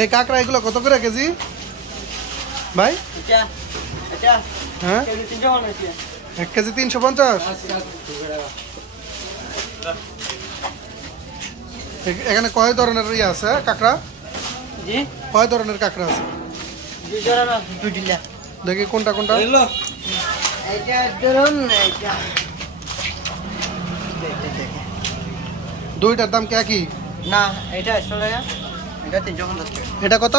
এই কাঁকড়া এগুলো কত করে কেজি ভাই? হ্যাঁ 1 কেজি 350। এখানে কয় ধরনের ইয়ে আছে কাঁকড়া? জি কয় ধরনের কাঁকড়া আছে? দেখি কোনটা কোনটা। দুইটার দাম কি একই? না এটা 100 টাকা, এটা 350 টাকা। এটা কত?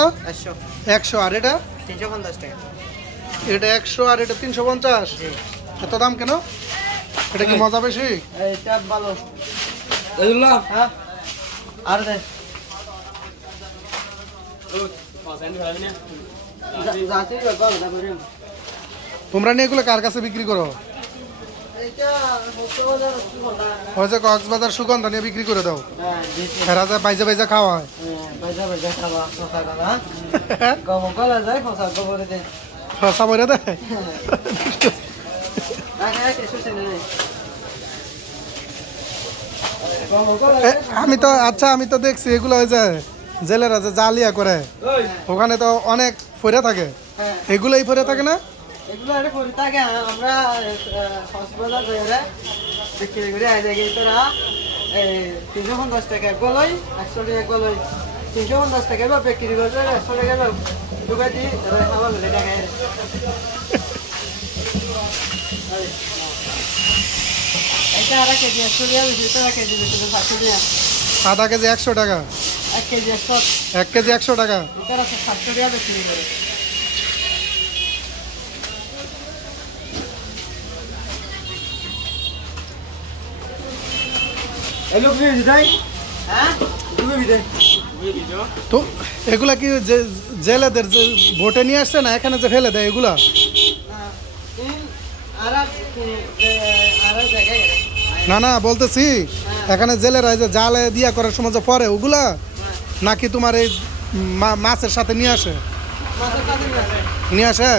100 আর এটা? 350 টাকা। এটা 100 আর এটা 350। এত দাম কেন? এটা কি মজা বেশি? এটা ভালো। হ্যাঁ আর দে তোমরা নিয়ে এগুলো কার কাছে বিক্রি করো? হয়েছে কক্সবাজার সুগন্ধা নিয়ে বিক্রি করে দাও। এরা যা বাইজা বাইজা খাওয়া হয়। ফসা বলে দেয়। আমি তো দেখছি এগুলো ওই যে জেলেরা যে জালিয়া করে ওখানে তো অনেক ফইরা থাকে, এগুলোই ফইরা থাকে না? এগুলো আরে পরে থাকে। আমরা কক্সবাজার যাইরা বিক্রি করে আই যাই তোরা 350 টাকা গলই, 100 টাকা গলই, 350 টাকা বা বিক্রি করে 100 টাকা ঢুকাই দি খাওয়া হলে টাকা। এটা আর কেজি 100 টাকা বেশি, এটা কেজি বেশি 700 টাকা। আধা কেজি 100 টাকা, 1 কেজি 100, 1 কেজি 100 টাকা। এটা 700 টাকা বিক্রি করে। তো এগুলা কি জেলেদের যে বোটে নিয়ে আসছে না এখানে যে ফেলে দেয় এগুলা? না না বলতেছি এখানে জেলেরা যে জালে দিয়া করার সময় যে পরে ওগুলা নাকি তোমার এই মাছের সাথে নিয়ে আসে? নিয়ে আসে।